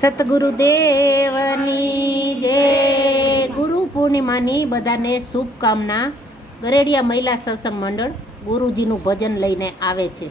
સતગુરુદેવની જય. ગુરુ પૂર્ણિમાની બધાને શુભકામના. ગરેડિયા મહિલા સત્સંગ મંડળ ગુરુજીનું ભજન લઈને આવે છે.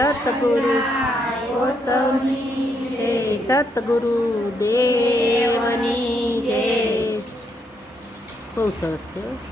સતગુરુ ગોસ્વામી જય સતગુરુ દેવની જય. બહુ સરસ